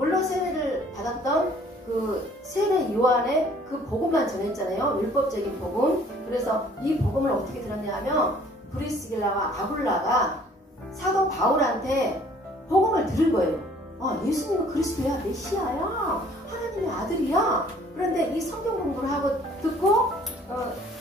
물로 세례를 받았던 그 세례 요한의 그 복음만 전했잖아요. 율법적인 복음. 그래서 이 복음을 어떻게 들었냐 하면 브리스길라와 아굴라가 사도 바울한테 복음을 들은 거예요. 예수님은 그리스도야, 메시아야, 하나님의 아들이야. 그런데 이 성경 공부를 하고 듣고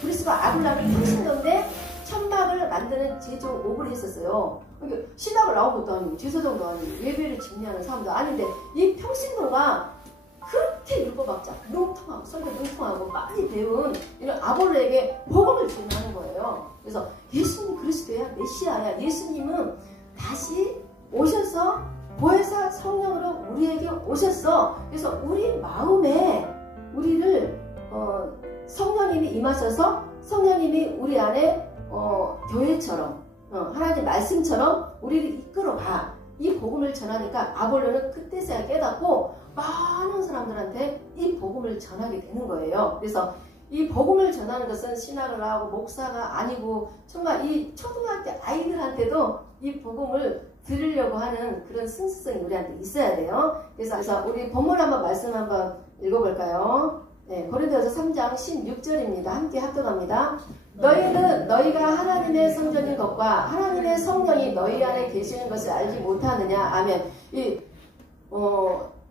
브리스가 아굴라를 평신도인데 천막을 만드는 제조업을 했었어요. 그러니까 신학을 나온 것도 아니고 제사장도 아니고 예배를 집례하는 사람도 아닌데 이 평신도가 그렇게 율법학자, 능통하고 설교 능통하고 많이 배운 이런 아볼로에게 복음을 전하는 거예요. 그래서 예수님 그리스도야, 메시아야. 예수님은 다시 오셔서 보혜사 성령으로 우리에게 오셨어. 그래서 우리 마음에 우리를 성령님이 임하셔서 성령님이 우리 안에 교회처럼 하나님 말씀처럼 우리를 이끌어가. 이 복음을 전하니까 아볼로는 그때서야 깨닫고 많은 사람들한테 이 복음을 전하게 되는 거예요. 그래서 이 복음을 전하는 것은 신학을 하고 목사가 아니고 정말 이 초등학교 아이들한테도 이 복음을 들으려고 하는 그런 순수성이 우리한테 있어야 돼요. 그래서 우리 본문 한번 말씀 한번 읽어볼까요? 네, 고린도전서 3장 16절입니다. 함께 합독합니다. 너희는 너희가 하나님의 성전인 것과 하나님의 성령이 너희 안에 계시는 것을 알지 못하느냐. 아멘.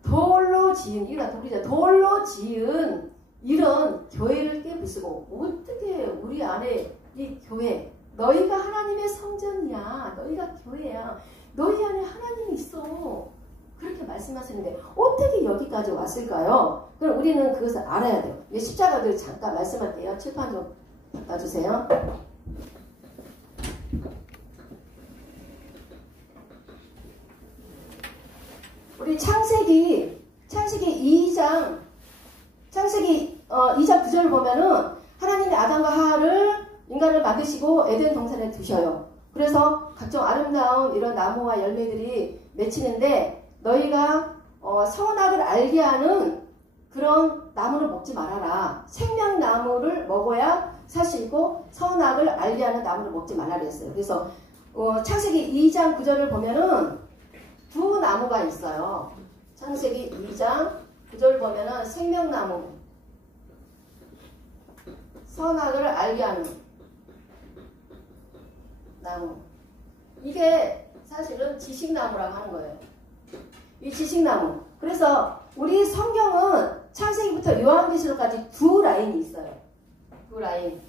돌로 지은, 이가 돌이죠. 돌로 지은 이런 교회를 깨부수고 어떻게 우리 안에 이 교회, 너희가 하나님의 성전이야. 너희가 교회야. 너희 안에 하나님이 있어. 그렇게 말씀하시는데 어떻게 여기까지 왔을까요? 그럼 우리는 그것을 알아야 돼요. 십자가들 잠깐 말씀할게요. 칠판 좀 바꿔주세요. 우리 창세기 2장 9절을 보면은 하나님이 아담과 하와를 인간을 만드시고 에덴 동산에 두셔요. 그래서 각종 아름다운 이런 나무와 열매들이 맺히는데 너희가 선악을 알게 하는 그런 나무를 먹지 말아라. 생명나무를 먹어야 살 수 있고 선악을 알게 하는 나무를 먹지 말라 그랬어요. 그래서 창세기 2장 9절을 보면은 두 나무가 있어요. 창세기 2장 9절 보면은 생명나무, 선악을 알게 하는 나무. 이게 사실은 지식나무라고 하는 거예요. 이 지식나무. 그래서 우리 성경은 창세기부터 요한계시록까지 두 라인이 있어요. 두 라인.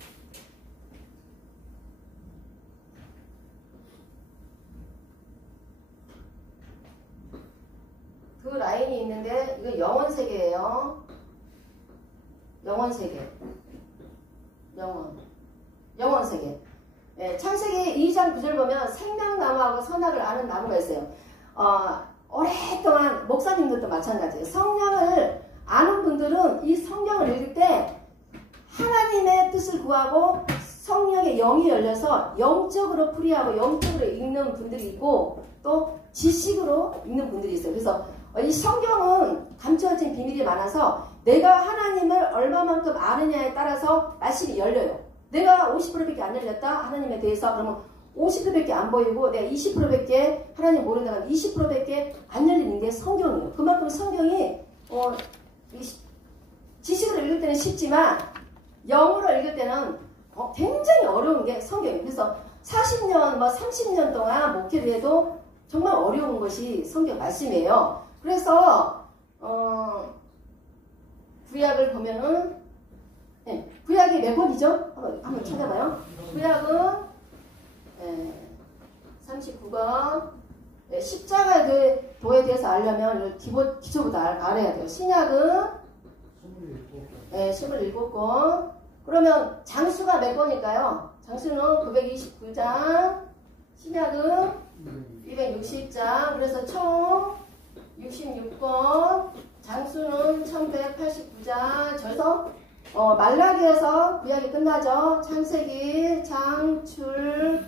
두 라인이 있는데 이거 영혼세계예요. 영혼세계. 영혼세계. 네, 창세기 2장 9절 보면 생명나무하고 선악을 아는 나무가 있어요. 오랫동안 목사님들도 마찬가지예요. 성령을 아는 분들은 이 성경을 읽을 때 하나님의 뜻을 구하고 성령의 영이 열려서 영적으로 풀이하고 영적으로 읽는 분들이 있고 또 지식으로 읽는 분들이 있어요. 그래서 이 성경은 감춰진 비밀이 많아서 내가 하나님을 얼마만큼 아느냐에 따라서 말씀이 열려요. 내가 50%밖에 안 열렸다 하나님에 대해서 그러면 50%밖에 안 보이고 내가 20%밖에 하나님 모른다면 20%밖에 안 열리는 게 성경이에요. 그만큼 성경이 지식으로 읽을 때는 쉽지만 영어로 읽을 때는 굉장히 어려운 게 성경이에요. 그래서 40년, 30년 동안 목회를 해도 정말 어려운 것이 성경 말씀이에요. 그래서 구약을 보면은 구약이 몇 권이죠? 한번 찾아봐요. 구약은 39권. 십자가의 도에 대해서 알려면 기초부터 알아야 돼요. 신약은 27권. 그러면 장수가 몇 권일까요? 장수는 929장, 신약은 260장. 그래서 총 66권, 장수는 1189장. 그래서 말라기에서 구약이 끝나죠. 창세기, 창출,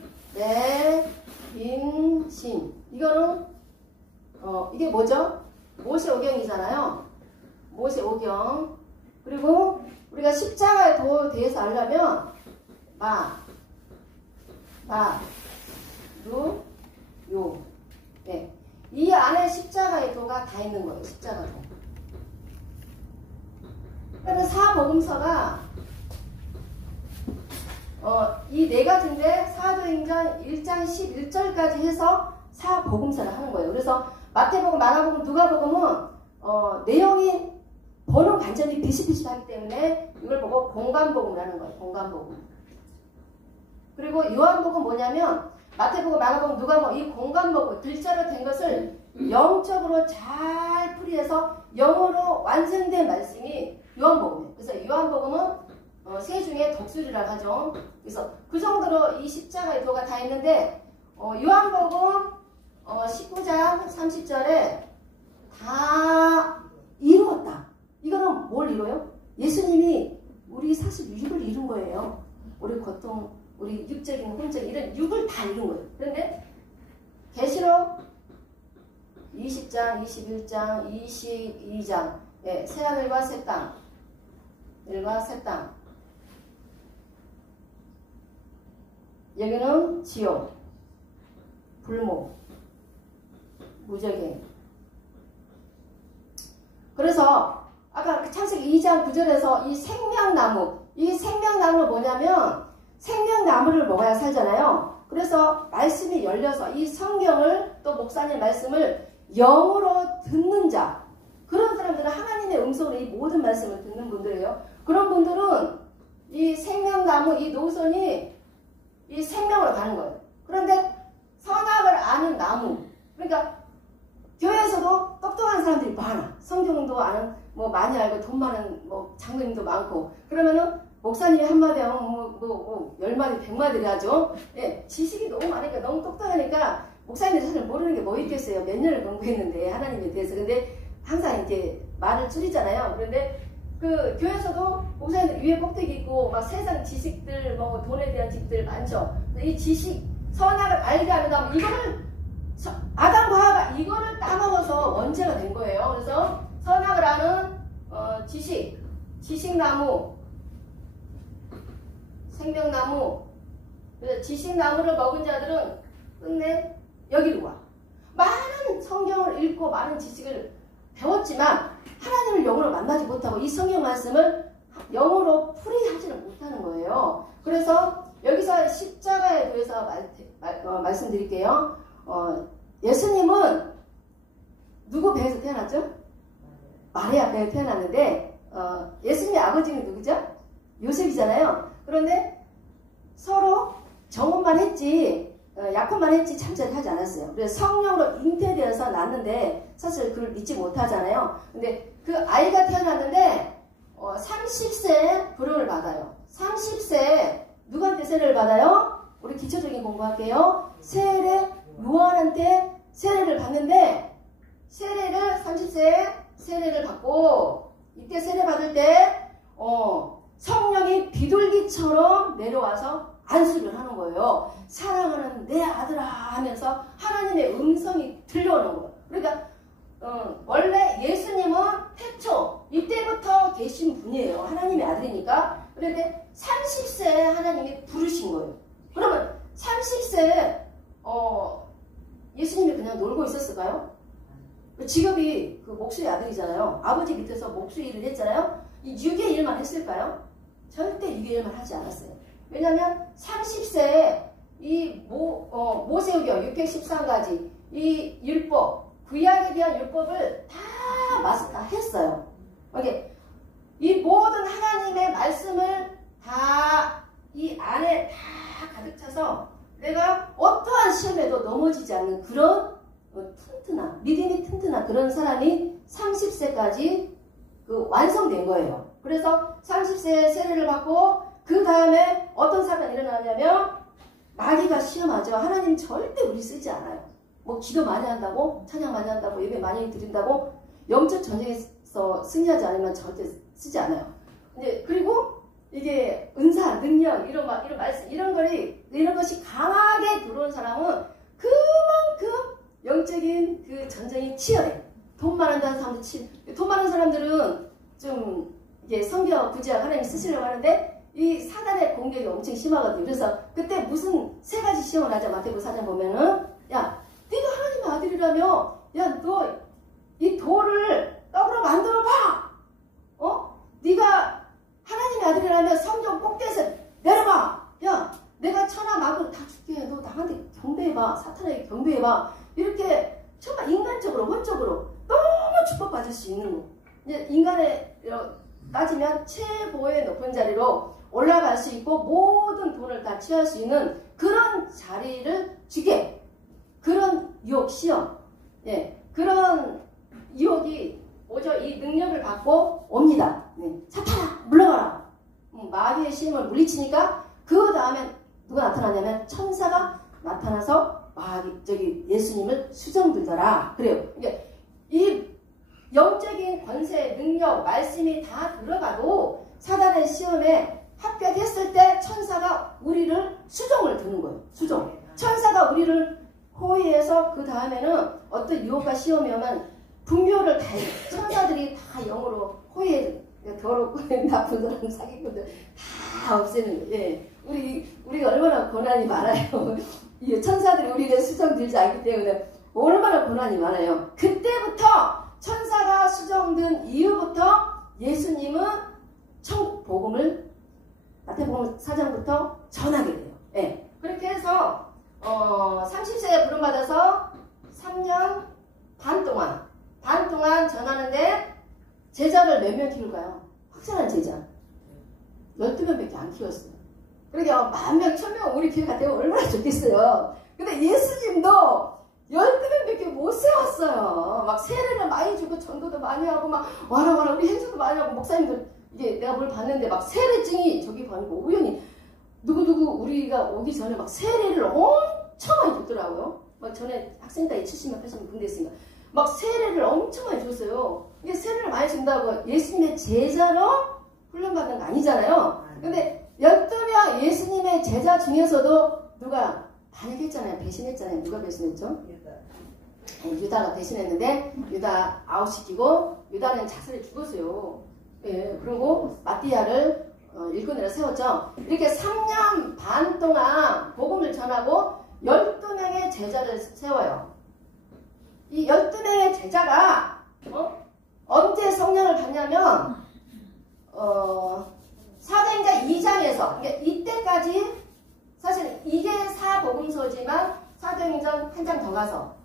빈신. 이거는 이게 뭐죠? 모세오경이잖아요. 모세오경. 그리고 우리가 십자가의 도에 대해서 알려면 요. 네. 이 안에 십자가의 도가 다 있는 거예요. 십자가 도. 그래서 사복음서가 이 네 가지인데 사도행전 1장 11절까지 해서 사복음서를 하는 거예요. 그래서 마태복음, 마가복음, 누가복음은 내용이 번호 완전히 비슷비슷하기 때문에 이걸 보고 공관복음을 하는 거예요. 공관복음. 그리고 요한복음 뭐냐면 마태복음, 마가복음, 누가복음 이 공관복음 글자로 된 것을 영적으로 잘 풀이해서 영어로 완성된 말씀이 요한복음이에요. 그래서 요한복음은 세 중에 독수리라고 하죠. 그래서 그 정도로 이 십자가의 도가 다 있는데 요한복음 19장 30절에 다 이루었다. 이거는 뭘 이뤄요? 예수님이 우리 사실 육을 이룬 거예요. 우리 고통, 우리 육적인 혼적 이런 육을 다 이룬 거예요. 그런데 계시록 20장, 21장, 22장 예, 새하늘과 새 땅 일과 새 땅 여기는 지옥, 불목, 무적행. 그래서 아까 창세기 2장 9절에서 이 생명나무, 이 생명나무는 뭐냐면 생명나무를 먹어야 살잖아요. 그래서 말씀이 열려서 이 성경을 또 목사님 말씀을 영으로 듣는 자, 그런 사람들은 하나님의 음성으로 이 모든 말씀을 듣는 분들이에요. 그런 분들은 이 생명나무, 이 노선이 이 생명으로 가는 거예요. 그런데 선악을 아는 나무, 그러니까 교회에서도 똑똑한 사람들이 많아. 성경도 아는, 뭐 많이 알고 돈 많은 뭐 장로님도 많고. 그러면은 목사님이 한마디 하면 뭐 10마디, 100마디를 하죠. 예, 지식이 너무 많으니까, 너무 똑똑하니까 목사님들이 사실 모르는 게 뭐 있겠어요. 몇 년을 공부했는데 하나님에 대해서. 근데 항상 이렇게 말을 줄이잖아요. 그런데 그 교회에서도 목사님들 위에 꼭대기 있고 막 세상 지식들, 뭐 돈에 대한 지식들 많죠. 이 지식, 선악을 알게 하는가 하면 이거를 아담과 하와가 이거를 따먹어서 원죄가 된 거예요. 그래서 선악을 아는 지식, 지식나무, 생명나무. 그래서 지식나무를 먹은 자들은 끝내 여기로 와. 많은 성경을 읽고 많은 지식을 배웠지만 하나님을 영으로 만나지 못하고 이 성경 말씀을 영으로 풀이하지는 못하는 거예요. 그래서 여기서 십자가에 대해서 말씀드릴게요. 예수님은 누구 배에서 태어났죠? 마리아 배에 태어났는데 예수님의 아버지는 누구죠? 요셉이잖아요. 그런데 서로 정혼만 했지 약혼만 했지 잠자리 하지 않았어요. 그래서 성령으로 잉태되어서 낳는데 사실 그걸 믿지 못하잖아요. 근데 그 아이가 태어났는데 30세에 불임을 받아요. 30세에 누구한테 세례를 받아요? 우리 기초적인 공부할게요. 세례 요한한테 세례를 받는데 세례를 30세에 세례를 받고 이때 세례 받을 때 성령이 비둘기처럼 내려와서 안수를 하는 거예요. 사랑하는 내 아들아 하면서 하나님의 음성이 들려오는 거예요. 그러니까 원래 예수님은 태초 이때부터 계신 분이에요. 하나님의 아들이니까. 그런데 30세에 하나님이 부르신 거예요. 그러면 30세에 예수님이 그냥 놀고 있었을까요? 직업이 그 목수의 아들이잖아요. 아버지 밑에서 목수 일을 했잖아요. 이 육의 일만 했을까요? 절대 육의 일만 하지 않았어요. 왜냐하면 30세에 이 모세오경 613가지 이 율법, 구약에 대한 율법을 다 마스터했어요. 이 모든 하나님의 말씀을 다 이 안에 다 가득 차서 내가 어떠한 시험에도 넘어지지 않는 그런 튼튼한, 믿음이 튼튼한 그런 사람이 30세까지 완성된 거예요. 그래서 30세에 세례를 받고 그 다음에 어떤 사건이 일어나냐면 마귀가 시험하죠. 하나님 절대 우리 쓰지 않아요. 뭐 기도 많이 한다고, 찬양 많이 한다고, 예배 많이 드린다고 영적 전쟁에서 승리하지 않으면 절대 쓰지 않아요. 근데 그리고 이게 은사, 능력, 이런 말씀, 이런 것이 강하게 들어온 사람은 그만큼 영적인 그 전쟁이 치열해. 돈 많은 사람들 돈 많은 사람들은 좀 이게 성경 구제하고 하나님 쓰시려고 하는데 이 사단의 공격이 엄청 심하거든요. 그래서 그때 무슨 세 가지 시험을 하자. 마태복음 4장 보면은 야, 네가 하나님의 아들이라며 야, 너 이 돌을 떡으로 만들어 봐. 네가 하나님의 아들이라면 성경 꼭대에서 내려봐. 야, 내가 천하 만국 다 줄게. 너 나한테 경배해봐. 사탄에게 경배해봐. 이렇게 정말 인간적으로, 혼적으로 너무 축복받을 수 있는 거. 이제 인간에 따지면 최고의 높은 자리로 올라갈 수 있고 모든 돈을 다 취할 수 있는 그런 자리를 주게. 그런 유혹, 시험, 예, 그런 유혹이 오죠. 이 능력을 갖고 옵니다. 네. 사탄아, 물러가라. 마귀의 시험을 물리치니까 그 다음에 누가 나타나냐면 천사가 나타나서 예수님을 수정들더라. 그래요. 이게 이 영적인 권세, 능력, 말씀이 다 들어가도 사단의 시험에 합격했을 때 천사가 우리를 수정을 드는 거예요. 수정. 천사가 우리를 호위해서 그 다음에는 어떤 유혹과 시험이 오면 분묘를 다 해요. 천사들이 다 영으로 호위해 더럽고 나쁜 사람 사기꾼들 다 없애는 거예요. 예. 우리가 얼마나 고난이 많아요. 이 천사들이 우리를 수정 들지 않기 때문에 얼마나 고난이 많아요. 그때부터 천사가 수정된 이후부터 예수님은 천국 복음을 마태복음 4장부터 전하게 돼요. 예. 그렇게 해서 30세에 부름받아서 3년 반 동안 전하는데 제자를 몇 명 키울까요? 확실한 제자 12명밖에 안 키웠어요. 그러니까 10,000명, 1,000명 우리 교회가 되면 얼마나 좋겠어요. 근데 예수님도 12명밖에 못 세웠어요. 막 세례를 많이 주고 전도도 많이 하고 막 와라 우리 행사도 많이 하고 목사님들 이게 내가 뭘 봤는데 막 세례증이 저기 보니까 우연히 누구누구 우리가 오기 전에 막 세례를 엄청 많이 줬더라고요. 막 전에 학생 따위 70명 80명 군대 있으니까 막 세례를 엄청 많이 줬어요. 이게 세례를 많이 준다고 예수님의 제자로 훈련받는 거 아니잖아요. 근데 12명 예수님의 제자 중에서도 누가 반역했잖아요. 배신했잖아요. 누가 배신했죠? 유다가 배신했는데 유다 아웃시키고 유다는 자살해 죽었어요. 예, 그리고 마띠아를 일꾼으로 세웠죠. 이렇게 3년 반 동안 복음을 전하고 12명의 제자를 세워요. 이 12명의 제자가 언제 성령을 받냐면 사도행전 2장에서 그러니까 이때까지 사실 이게 사복음서지만 사도행전 한 장 더 가서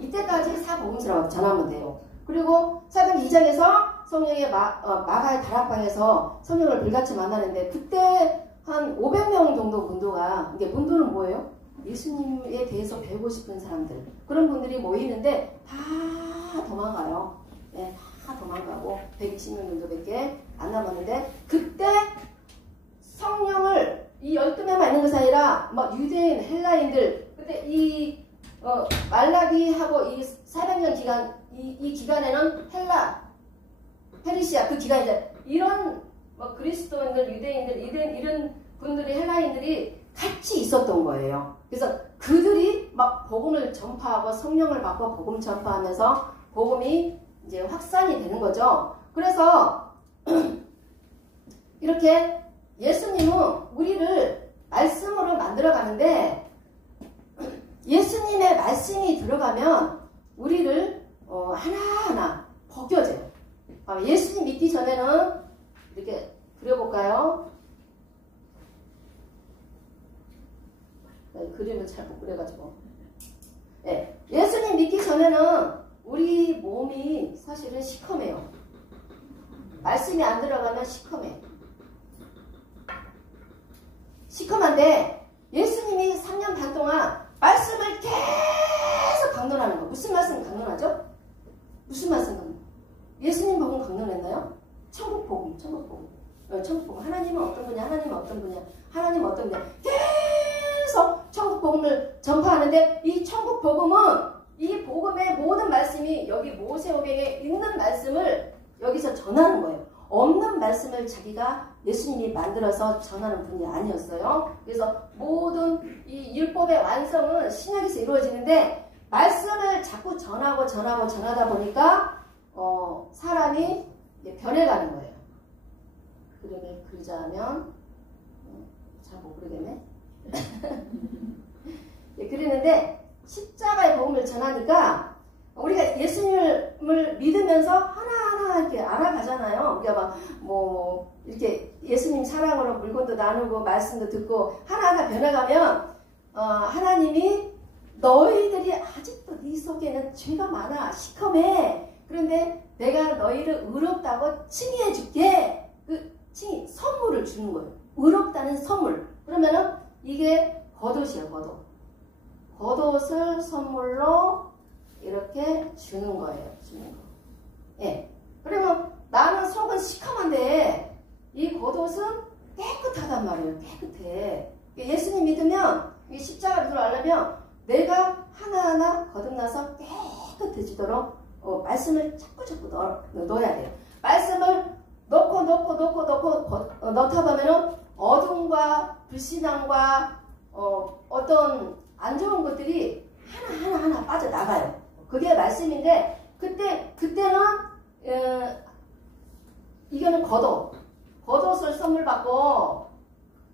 이때까지 사복음서라고 전하면 돼요. 그리고 사도행전 2장에서 성령의 마가의 다락방에서 성령을 불같이 만나는데 그때 한 500명 정도 문도가 이게 문도는 뭐예요? 예수님에 대해서 배우고 싶은 사람들 그런 분들이 모이는데 다 도망가요. 네, 다 도망가고 120명 정도밖에 안 남았는데 그때 성령을 이 12명만 있는 것이 아니라 뭐 유대인, 헬라인들 그때 이 말라기하고 이 400년 기간 이 기간에는 페르시아 그 기간이제 이런 뭐 그리스도인들, 유대인들 이런 분들이 헬라인들이 같이 있었던 거예요. 그래서 그들이 막 복음을 전파하고 성령을 받고 복음 전파하면서 복음이 이제 확산이 되는 거죠. 그래서 이렇게 예수님은 우리를 말씀으로 만들어 가는데 예수님의 말씀이 들어가면 우리를 하나하나 벗겨져요. 예수님 믿기 전에는 이렇게 그려볼까요? 그림을 잘 못 그려가지고 네. 예수님 믿기 전에는 우리 몸이 사실은 시커매요. 말씀이 안 들어가면 시커매. 시커먼데 예수님이 3년 반 동안 말씀을 계속 강론하는 거. 무슨 말씀 강론하죠? 무슨 말씀 강론? 예수님 복음 강론했나요? 천국 복음, 천국 복음. 천국 복음. 하나님은 어떤 분이야? 하나님은 어떤 분이야? 하나님은 어떤 분이야? 계속 천국 복음을 전파하는데 이 천국 복음은 이 복음의 모든 말씀이 여기 모세오경에 있는 말씀을 여기서 전하는 거예요. 없는 말씀을 자기가 예수님이 만들어서 전하는 분이 아니었어요. 그래서 모든 이 율법의 완성은 신약에서 이루어지는데 말씀을 자꾸 전하다 보니까 사람이 변해가는 거예요. 그림을 그리자면 잘 못 그리겠네. 그리는데 십자가의 복음을 전하니까 우리가 예수님을 믿으면서 하나하나 이렇게 알아가잖아요. 우리가 막 뭐 이렇게 예수님 사랑으로 물건도 나누고 말씀도 듣고 하나하나 변해가면 하나님이 너희들이 아직도 네 속에는 죄가 많아 시커매. 그런데 내가 너희를 의롭다고 칭의해 줄게. 그 칭의 선물을 주는 거예요. 의롭다는 선물. 그러면은 이게 겉옷이에요. 겉옷. 겉옷을 선물로 이렇게 주는 거예요. 주는 거. 예. 그러면 나는 속은 시커먼데 이 겉옷은 깨끗하단 말이에요. 깨끗해. 예수님 믿으면 이 십자가를 들어가려면 내가 하나하나 거듭나서 깨끗해지도록 말씀을 자꾸 넣어야 돼요. 말씀을 넣고 넣다 보면은 어둠과 불신앙과 어떤 안 좋은 것들이 하나 빠져나가요. 그게 말씀인데 그때는 이거는 겉옷을 선물 받고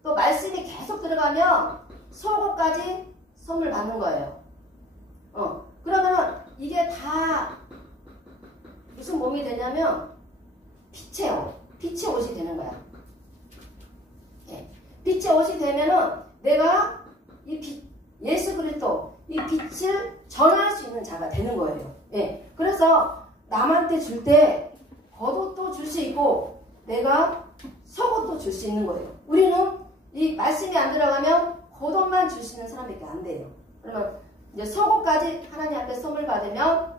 또 말씀이 계속 들어가면 속옷까지 선물 받는 거예요. 그러면은 이게 다 무슨 몸이 되냐면 빛의 옷이 되는 거야. 예. 빛의 옷이 되면은 내가 이 예수 그리스도 이 빛을 전할 수 있는 자가 되는 거예요. 예. 그래서 남한테 줄 때 겉옷도 줄 수 있고 내가 속옷도 줄 수 있는 거예요. 우리는 이 말씀이 안 들어가면 겉옷만 줄 수 있는 사람밖에 안 돼요. 그러면 이제 속옷까지 하나님 앞에 선물 받으면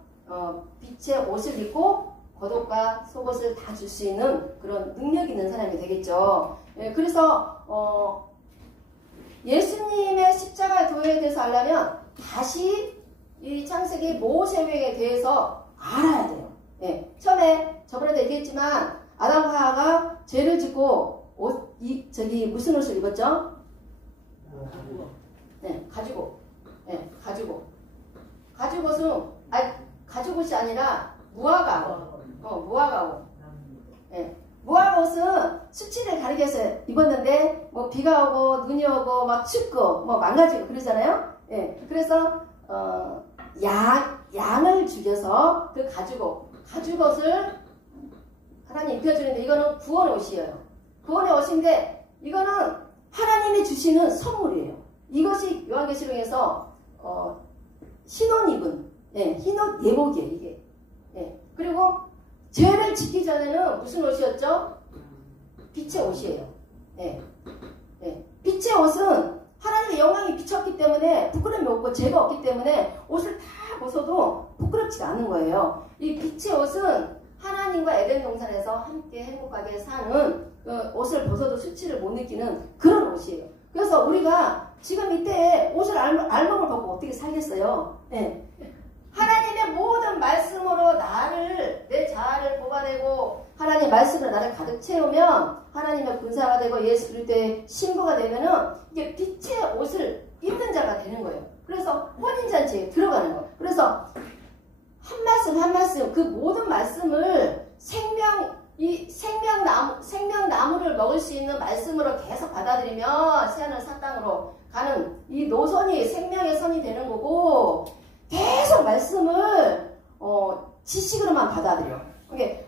빛의 옷을 입고 겉옷과 속옷을 다 줄 수 있는 그런 능력 있는 사람이 되겠죠. 예, 그래서 예수님의 십자가 도에 대해서 알려면 다시 이 창세기 모세에게 대해서 알아야 돼요. 예, 처음에 저번에도 얘기했지만 아담과 하와가 죄를 짓고 무슨 옷을 입었죠? 네, 가죽옷. 네, 가죽옷은 가죽옷이 아니라 무화과옷. 무화과옷. 네, 무화과옷은 수치를 가리기 위해서 입었는데 뭐 비가 오고 눈이 오고 막 춥고 뭐 망가지고 그러잖아요. 예, 그래서 양을 죽여서 그 가죽옷을 하나님 입혀주는데 이거는 구원의 옷이에요. 구원의 옷인데 이거는 하나님이 주시는 선물이에요. 이것이 요한계시록에서 흰옷 입은 흰옷 예복이에요. 이게. 예. 그리고 죄를 짓기 전에는 무슨 옷이었죠? 빛의 옷이에요. 예. 예. 빛의 옷은 하나님의 영광이 비쳤기 때문에 부끄러움이 없고 죄가 없기 때문에 옷을 다 벗어도 부끄럽지가 않은 거예요. 이 빛의 옷은 하나님과 에덴 동산에서 함께 행복하게 사는 옷을 벗어도 수치를 못 느끼는 그런 옷이에요. 그래서 우리가 지금 이때 옷을 알몸을 벗고 어떻게 살겠어요? 네. 하나님의 모든 말씀으로 내 자아를 뽑아내고 하나님의 말씀으로 나를 가득 채우면 하나님의 군사가 되고 예수 그리스도의 신부가 되면은 이게 빛의 옷을 입는 자가 되는 거예요. 그래서 혼인잔치에 들어가는 거예요. 그래서 한 말씀 그 모든 말씀을 생명나무를 먹을 수 있는 말씀으로 계속 받아들이면 새하늘 새 땅으로 가는 이 노선이 생명의 선이 되는 거고 계속 말씀을 지식으로만 받아들여. 그게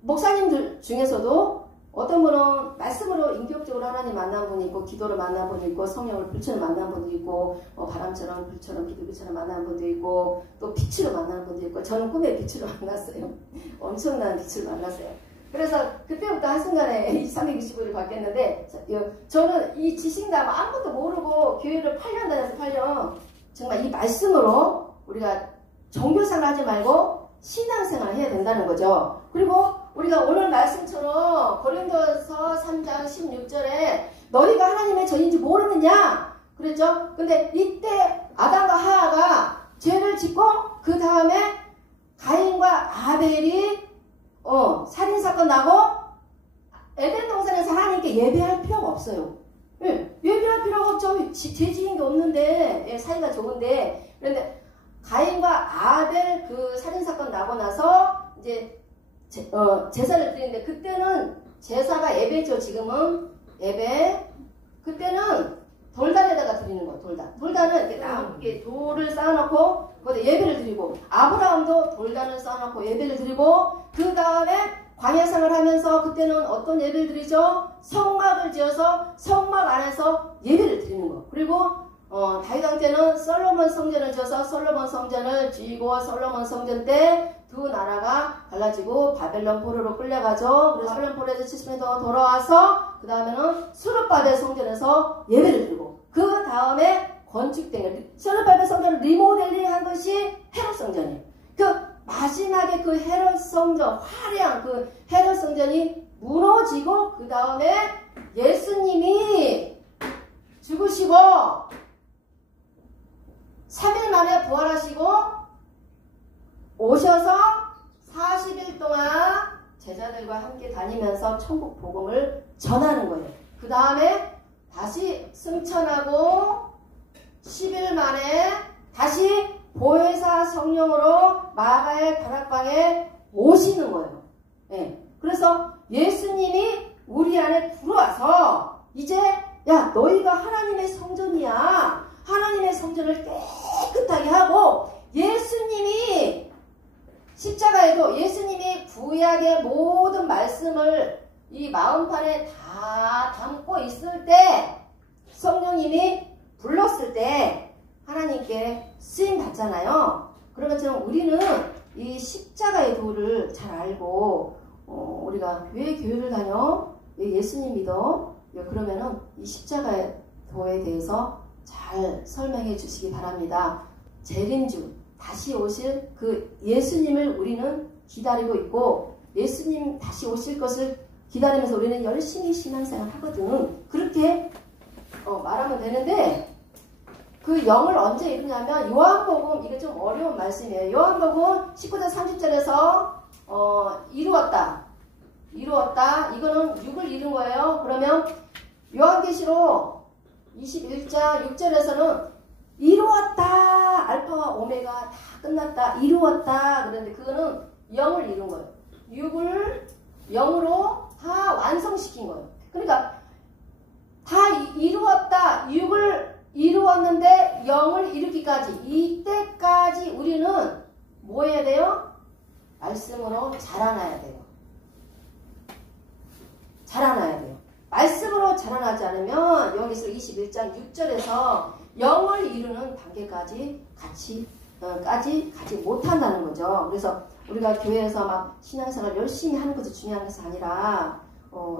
목사님들 중에서도 어떤 분은 말씀으로 인격적으로 하나님 만난 분이 있고 기도를 만난 분이 있고 성령을 불처럼 만난 분도 있고 바람처럼 불처럼 비둘기처럼 만난 분도 있고 또 빛으로 만나는 분도 있고 저는 꿈에 빛으로 만났어요. 엄청난 빛으로 만났어요. 그래서 그때부터 한순간에 365일 바뀌었는데 저는 이 지식나무 아무것도 모르고 교회를 8년 다녀서 8년 정말 이 말씀으로 우리가 종교생활 하지 말고 신앙생활을 해야 된다는 거죠. 그리고 우리가 오늘 말씀처럼 고린도서 3장 16절에 너희가 하나님의 전인지 모르느냐 그랬죠. 근데 이때 아담과 하와가 죄를 짓고 그 다음에 가인과 아벨이 살인사건 나고 에덴 동산에서 하나님께 예배할 필요가 없어요. 예, 예배할 필요가 없죠. 죄 지은 게 없는데 사이가 좋은데. 그런데 가인과 아벨 그 살인사건 나고 나서 이제 제사를 드리는데 그때는 제사가 예배죠. 지금은 예배. 그때는 돌단에다가 드리는 거예요. 돌단은 이렇게 돌을 쌓아놓고 거기에 예배를 드리고, 아브라함도 돌단을 쌓아놓고 예배를 드리고, 그 다음에 광야생활을 하면서 그때는 어떤 예배를 드리죠? 성막을 지어서 성막 안에서 예배를 드리는 거. 그리고 다윗 왕 때는 솔로몬 성전을 지어서 솔로몬 성전을 지고, 솔로몬 성전 때 두 나라가 갈라지고 바벨론 포로로 끌려가죠. 그래서 바벨론 포로에서 70년 동안 돌아와서 그 다음에는 스룹바벨 성전에서 예배를 드리고, 그 다음에 건축된 스룹바벨 성전을 리모델링한 것이 헤롯 성전이에요. 그 마지막에 그 헤롯 성전, 화려한 그 헤롯 성전이 무너지고, 그 다음에 예수님이 죽으시고 3일 만에 부활하시고 오셔서 40일 동안 제자들과 함께 다니면서 천국 복음을 전하는 거예요. 그 다음에 다시 승천하고 10일 만에 다시 보혜사 성령으로 마가의 다락방에 오시는 거예요. 네. 그래서 예수님이 우리 안에 들어와서 이제 야, 너희가 하나님의 성전이야. 하나님의 성전을 깨끗하게 하고, 예수님이 십자가에도 예수님이 구약의 모든 말씀을 이 마음판에 다 담고 있을 때, 성령님이 불렀을 때 하나님께 쓰임 받잖아요. 그런 것처럼 우리는 이 십자가의 도를 잘 알고, 우리가 왜 교회를 다녀? 왜 예수님 믿어? 그러면은 이 십자가의 도에 대해서 잘 설명해 주시기 바랍니다. 재림주, 다시 오실 그 예수님을 우리는 기다리고 있고, 예수님 다시 오실 것을 기다리면서 우리는 열심히 신앙생활 하거든. 그렇게 말하면 되는데, 그 영을 언제 이루냐면, 요한복음, 이게 좀 어려운 말씀이에요. 요한복음 19장 30절에서 이루었다. 이거는 6을 이룬 거예요. 그러면 요한계시록 21장 6절에서는 이루었다. 알파와 오메가 다 끝났다. 이루었다. 그런데 그거는 0을 이룬 거예요. 6을 0으로 다 완성시킨 거예요. 그러니까 다 이루었다. 6을 이루었는데 0을 이루기까지, 이때까지 우리는 뭐 해야 돼요? 말씀으로 자라나야 돼요. 자라나야 돼요. 말씀으로 자라나지 않으면 여기서 21장 6절에서 0을 이루는 단계까지 가지 못한다는 거죠. 그래서 우리가 교회에서 막 신앙생활 열심히 하는 것이 중요한 것이 아니라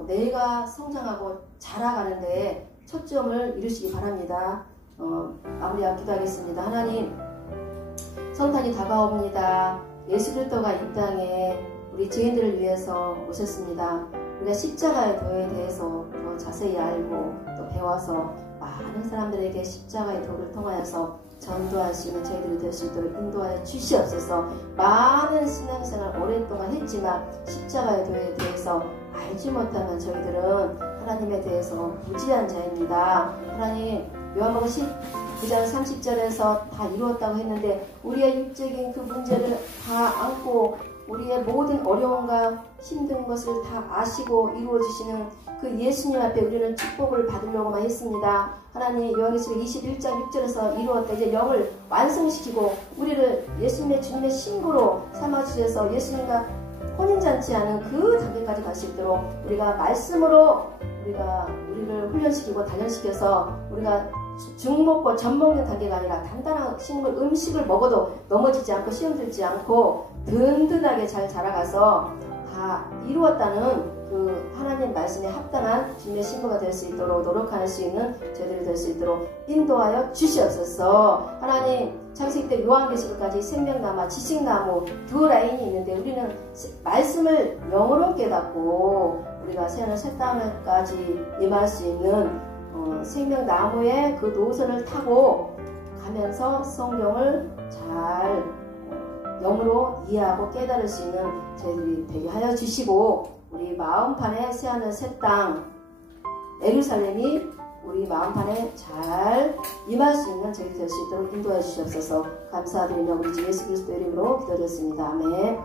내가 성장하고 자라가는데 초점을 이루시기 바랍니다. 마무리하고 기도하겠습니다. 하나님, 성탄이 다가옵니다. 예수 그리스도가 이 땅에 우리 죄인들을 위해서 오셨습니다. 우리가 십자가의 도에 대해서 더 자세히 알고 또 배워서 많은 사람들에게 십자가의 도를 통하여서 전도할 수 있는 저희들이 될 수 있도록 인도하여 주시옵소서. 많은 신앙생활 오랫동안 했지만 십자가의 도에 대해서 알지 못하는 저희들은 하나님에 대해서 무지한 자입니다. 하나님, 요한복음 19장 30절에서 다 이루었다고 했는데 우리의 육적인 그 문제를 다 안고 우리의 모든 어려움과 힘든 것을 다 아시고 이루어주시는 그 예수님 앞에 우리는 축복을 받으려고만 했습니다. 하나님, 요한계시록 21장 6절에서 이루었다. 이제 영을 완성시키고 우리를 예수님의 주님의 신부로 삼아주셔서 예수님과 혼인잔치하는 그 단계까지 갈 수 있도록 우리가 말씀으로 우리를 훈련시키고 단련시켜서 우리가 죽 먹고 젖 먹는 단계가 아니라 단단한 음식을 먹어도 넘어지지 않고 시험 들지 않고 든든하게 잘 자라가서 다 이루었다는 그 하나님 말씀에 합당한 주님의 신부가 될 수 있도록 노력할 수 있는 저희들이 될 수 있도록 인도하여 주시옵소서. 하나님, 창세기 때 요한계시록까지 생명나무, 지식나무 두 라인이 있는데 우리는 말씀을 영으로 깨닫고 우리가 새하늘 새 땅을까지 임할 수 있는 생명나무의 그 노선을 타고 가면서 성경을 잘 영으로 이해하고 깨달을 수 있는 저희들이 되게 하여 주시고 우리 마음판에 새하늘 새 땅 예루살렘이 우리 마음판에 잘 임할 수 있는 저희들이 될 수 있도록 인도해 주시옵소서. 감사드리며 우리 주 예수 그리스도 이름으로 기도드렸습니다. 아멘.